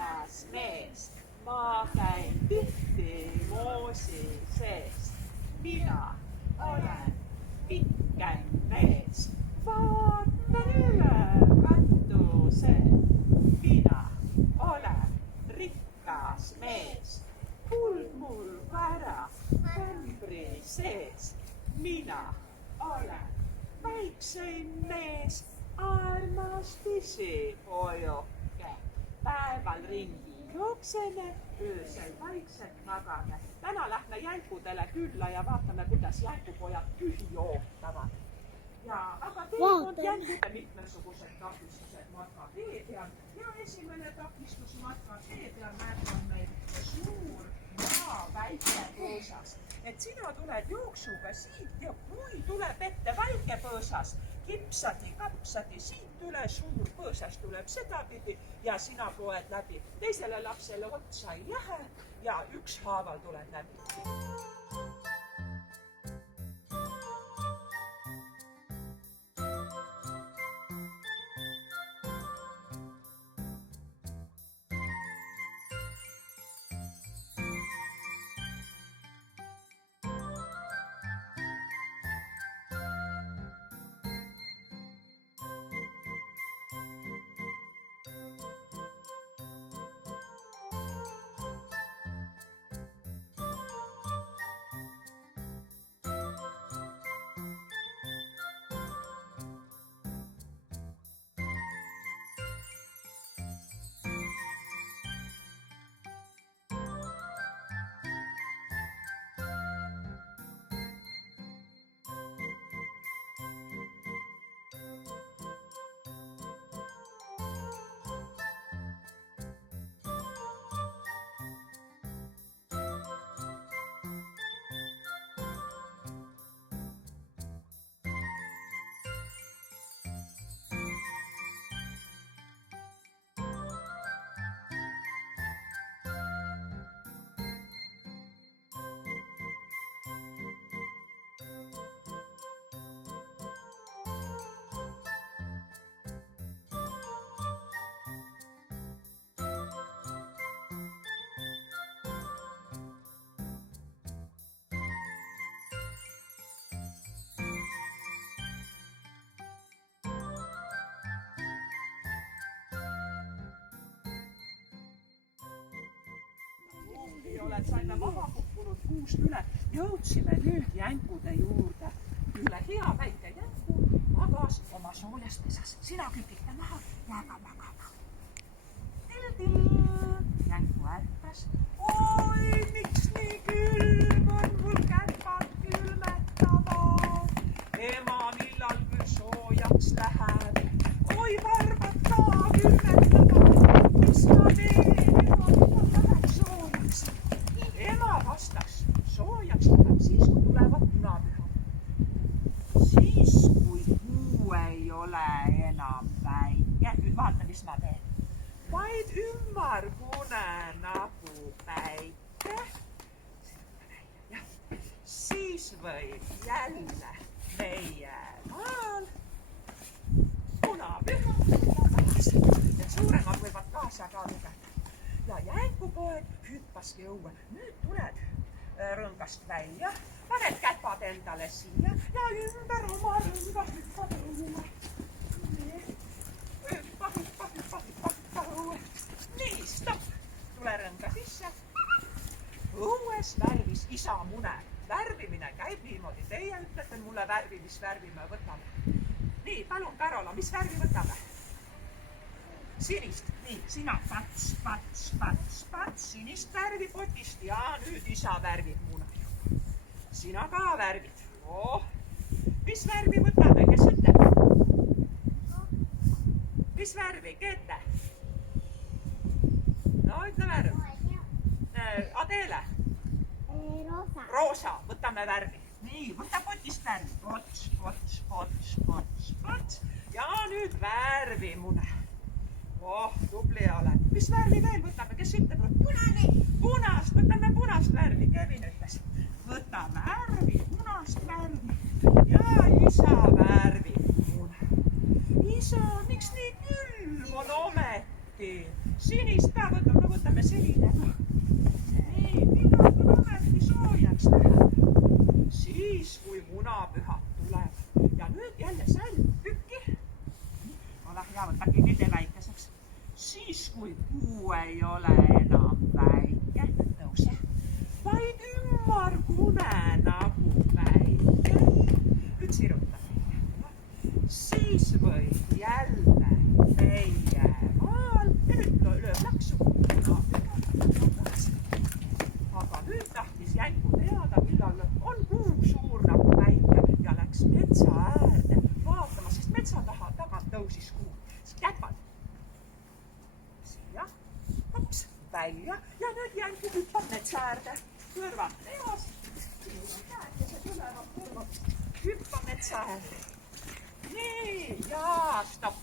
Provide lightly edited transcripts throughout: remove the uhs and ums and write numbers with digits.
viljas mees. Ma käin tihti moosi sees. Mina olen pikem mees. Vaatan üle katuse. Mina olen rikkas mees. Kuld mul ära ämbri sees. Mina olen väikseim mees. Armas pisipojuke. Päeval ringi jookseme, öösel vaikselt magame. Täna lähme jälkudele külla ja vaatame, kuidas jälkupojad tühi ootavad. Aga teil on jälkude mitmesugused takistused matka tee peal. Ja esimene takistus matka tee peal on meil suur maa väike põõsas. Et sina tuled jooksuga siit ja kui tuleb ette väike põõsas, kipsati-kapsati siit üle, suur põõsas tuleb sedapidi ja sina poed läbi. Teisele lapsele otsa ei lähe ja ükshaaval tuleb läbi. Saime maha kukkunud puust üle, jõudsime nüüd jänkude juurde. Üle hea väike jänku magas oma soojas pesas. Sina küpita maha, jääga magama. Jänku ärkas. Oi, miks nii külm on, mul kärbad külmetavad. Ema millal küll soojaks läheb. Oi, varbad ka külmetada. Mis ma teen, ema millal läheb soojaks. Ema vastas, soojaks tuleb siis, kui tulevad punapühad. Siis, kui kuu ei ole enam väike. Nüüd vaata, mis ma teen. Vaid ümmargune nagu päike. Siis võib jälle meie maal punapühad tagasi. Ja suuremad võivad kaasa ka lugeda. Ja jänkupoeg hüppaski õue. Nüüd tuled rõngast välja, paned käpad endale siia ja ümber oma rõnga hüppad õue. Hüppa õue. Nii, stopp. Tule rõnga sisse. Õues värvis isa mune. Värvimine käib niimoodi. Teie ütlete mulle värvi, mis värvi me võtame. Nii, palun, Karola, mis värvi võtame? Sinist. Nii, sina pats, sinist värvi potist ja nüüd isa värvib muna. Sina ka värvid. Mis värvi võtame, kes ütleb? Mis värvi, Keete? No, ütle värv. Adele? Roosa, võtame värvi. Nii, võta potist värvi. Pots. Ja nüüd värvi mune. Tubli oled. Mis värvi veel võtame? Kes ütleb? Punast. Võtame punast värvi. Kevin ütles. Võta värvi, punast värvi. Ja isa värvi. Isa, miks nii külm on ometi? sinist ka võtame, võtame selline. Nii, millal kui ometi soojaks läheb. Siis, kui munapühad tuleb. Ja nüüd jälle sältükki. Ole hea, võtagi nende väikeseks. Siis, kui kuu ei ole enam väike, tõuse. Vaid ümmargune nagu päike. Nüüd siruta. Siis võib jälle meie maal ja nüüd lööb laksu. Aga nüüd tahtis Jänku teada, millal on kuu suur nagu päike ja läks metsa äärde vaatama, sest metsa taha tagant tõusis kuu. Käpad. Siia, hops, välja ja nüüd Jänku hüppab metsa äärde. Kõrvad teos. Käekesed ülevad kõrvad. Hüppab metsa äärde. Nii, ja stopp.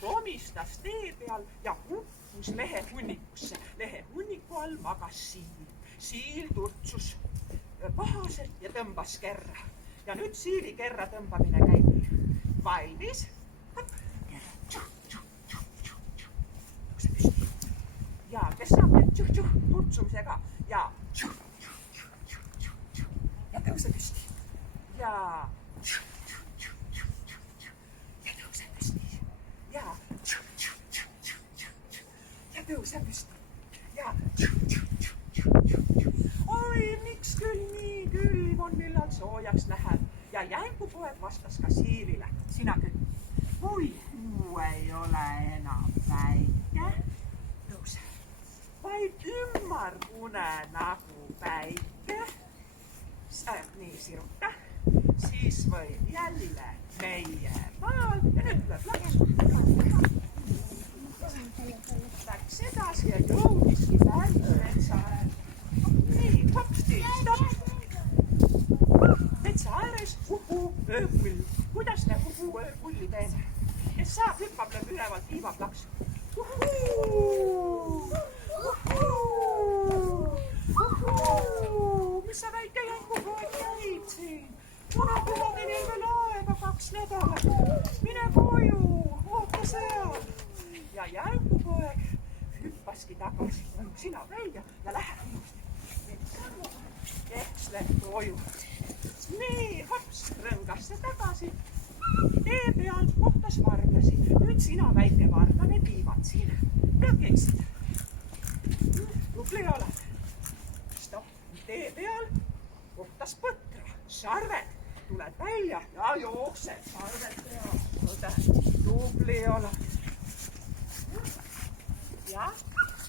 Komistas tee peal ja hukkus lehehunnikusse. Lehehunniku all magas siil. Siil turtsus pahaselt ja tõmbas kerra. Ja nüüd siili kerra tõmbamine käib nii. Valmis. Tõuse püsti. Ja kes saab nüüd turtsumisega ja tõuse püsti. Ja tõuse püsti. Ja oi, miks küll nii külm on, millal soojaks läheb. Ja Jänkupoeg vastas ka siilile. Sina küll. Kui kuu ei ole enam väike, tõuse. Vaid ümmargune nagu päike. Nii, siruta. Siis võib jälle meie maal ja nüüd tuleb lagem. Läks edasi ja jõudiski päris metsa äärde. Nii, hopsti, stopp. Metsa ääres ööpull. Kuidas me ööpulli teeme? Kes saab, hüppab, lööb ülevalt, viibab laksu. Mis sa väike Jänkupoeg käid siin? Munapühadeni ei veel aega 2 nädalat. Mine koju, oota seal. Ja Jänkupoeg hüppaski tagasi, sina välja ja läheb ilusti. Eks läheb koju. Nii, hops, rõngasse tagasi. Tee peal kohtas varblasi. Nüüd sina väike varblane viivad siin. Käkiksid. Tubli oled. Stopp, tee peal kohtas põtra. Sarved, tuled välja ja jooksed. Sarved peal. Tubli oled. Ja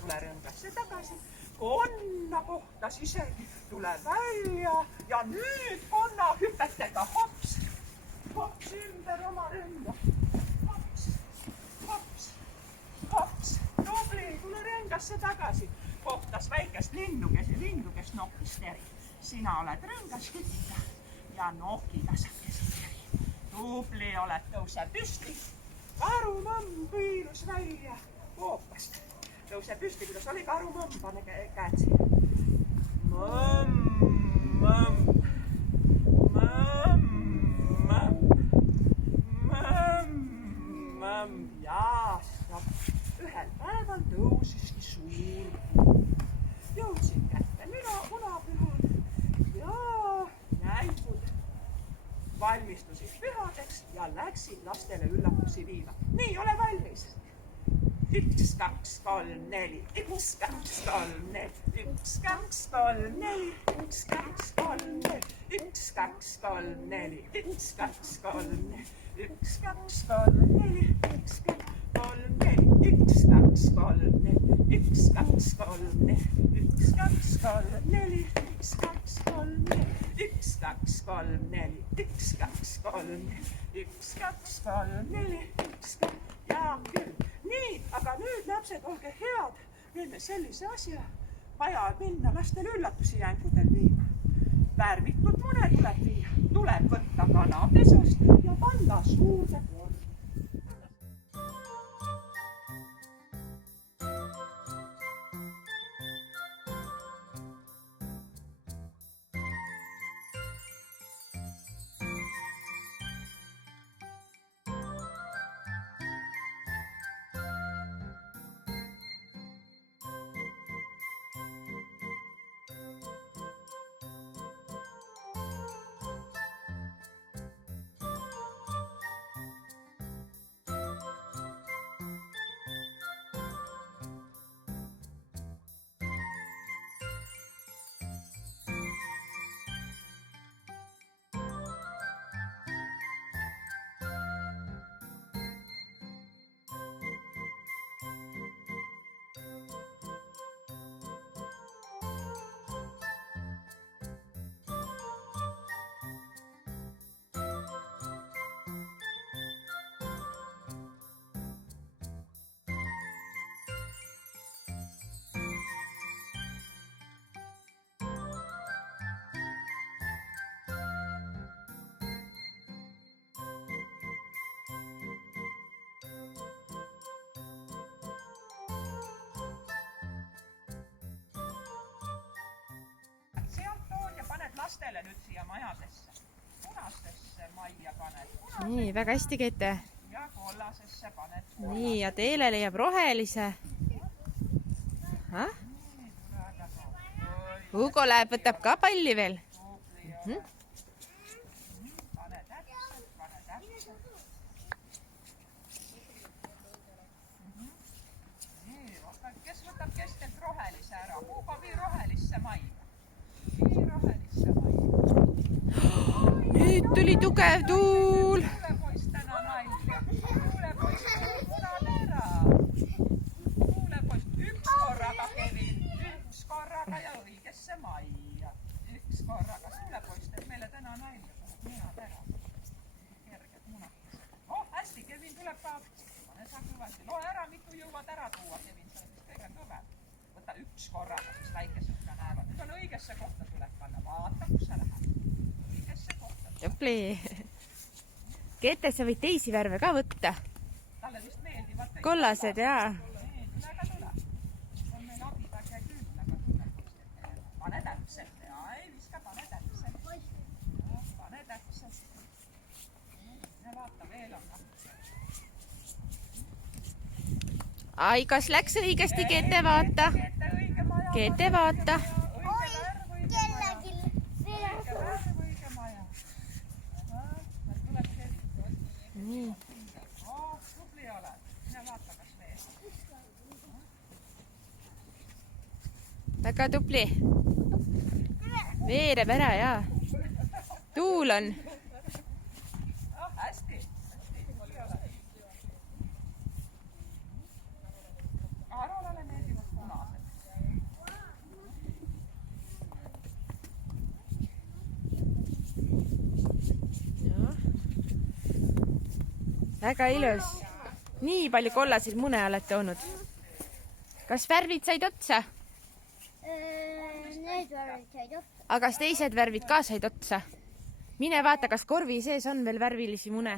tule rõngasse tagasi. Konna kohtas isegi. Tule välja ja nüüd konna hüpetega hops. Hops ümber oma rõnga. Hops, hops, hops. Tubli, tule rõngasse tagasi. Kohtas väikest linnukest ja linnukest nokkis teri. Sina oled rõngas kütta ja nokigasakes teri. Tubli oled, tõuse püsti. Karumõmm püürus välja koopast. Tõuse püsti, kuidas oli karumõmm, pane käed siin. Mõmm, mõmm, mõmm, mõmm, mõmm, mõmm. Ja ühel päeval tõusiski suur kuu. Jõudsid kätte munapühad ja Jänkud valmistusid pühadeks ja läksid lastele üllatusi viima. Nii, ole valmis. 1, 2, 3, 4. 1, 2, 3, 4. 1, 2, 3, 4. 1, 2, 3, 4. 1, 2, 3, 4. 1, 2, 3, 4. 1, 2, 3, 4. 1, 2, 3, 4. 1, 2, 3, 4. 1, 2, 3, 4. 1, 2, 3, 4. 1, 2, 3, 4. 1, 2, 3, 4. 1, 2, 3, 4. 1, 2, 3, 4. 1, 2, ja küll. Nii, aga nüüd lapsed, olge head, teeme sellise asja. Vaja minna lastele üllatusi Jänkudel viima. Värvitud mune tuleb viia. Tuleb võtta kanapesast ja panna suurde korda. lastele nüüd siia majadesse. Punastesse majja paned. Nii, väga hästi, Keete. Ja kollasesse paned. Nii, ja Teele leiab rohelise. Hugo läheb, võtab ka palli veel. Pane täpselt, pane täpselt. Nii, kes võtab keskelt rohelise ära? Hugo, vii rohelisse majja. Vii rohelisse majja. Nüüd tuli tugev tuul. Tuulepoiss täna nalja. Tuulepoiss punad ära. Tuulepoiss, üks korraga, Kevin. Üks korraga ja õigesse majja. Üks korraga. Tuulepoiss teeb meile täna nalja. Munad ära. Kerged munakesed. Oh, hästi, Kevin tuleb ka. Pane sa kõvasti. Loe ära, mitu jõuad ära tuua, Kevin. See on vist kõige kõvem. Võta üks korraga, siis väikesed ka näevad. Nüüd on õigesse kohta tuleb panna. Vaata, kus sa lähed. Õigesse kohta. Tupli. Keete, sa võid teisi värve ka võtta. Talle vist meeldivad. Kollased, jaa. Tule, aga tule. On meil abiväge küll, aga tule. Pane täpselt. Ja ei viska, pane täpselt. Pane täpselt. Ja vaata, veel on. Ai, kas läks õigesti, Keete, vaata. Keete õige maja. Keete, vaata. Õige värv, õige maja. Õige värv, õige maja. Tuleb Kevin. Nii. Tubli oled. Ja vaata, kas veel. Väga tubli. Veereb ära, jaa. Tuul on. Hästi. Tubli oled. Arolale meeldivad punased. Väga ilus. Nii palju kollaseid mune olete toonud. Kas värvid said otsa? Need värvid said otsa. Aga kas teised värvid ka said otsa? Mine vaata, kas korvi sees on veel värvilisi mune.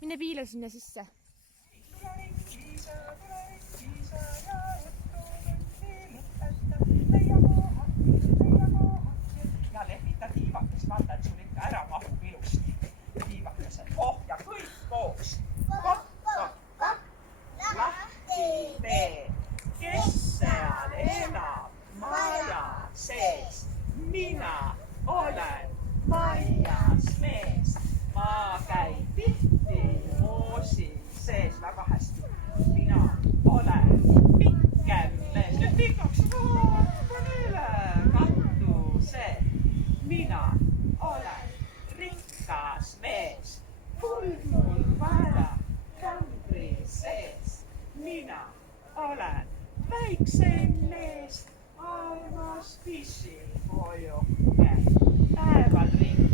Mine piila sinna sisse. Ja lehvita tiivakes, vaata, et sul ikka ära mahub ilusti. Tiivakesed. Oh, ja kõik koos. Lahti tee. Kes seal elab maja sees? Mina olen majas mees. Ma käin tihti moosi sees. Väga hästi. Mina olen pikem mees. Nüüd pikaks vaatan üle katuse. Mina olen rikkas mees. Kuld mul vaja kambri sees. Mina olen väiksem mees. Armas pisikojuke. Päevad ringi.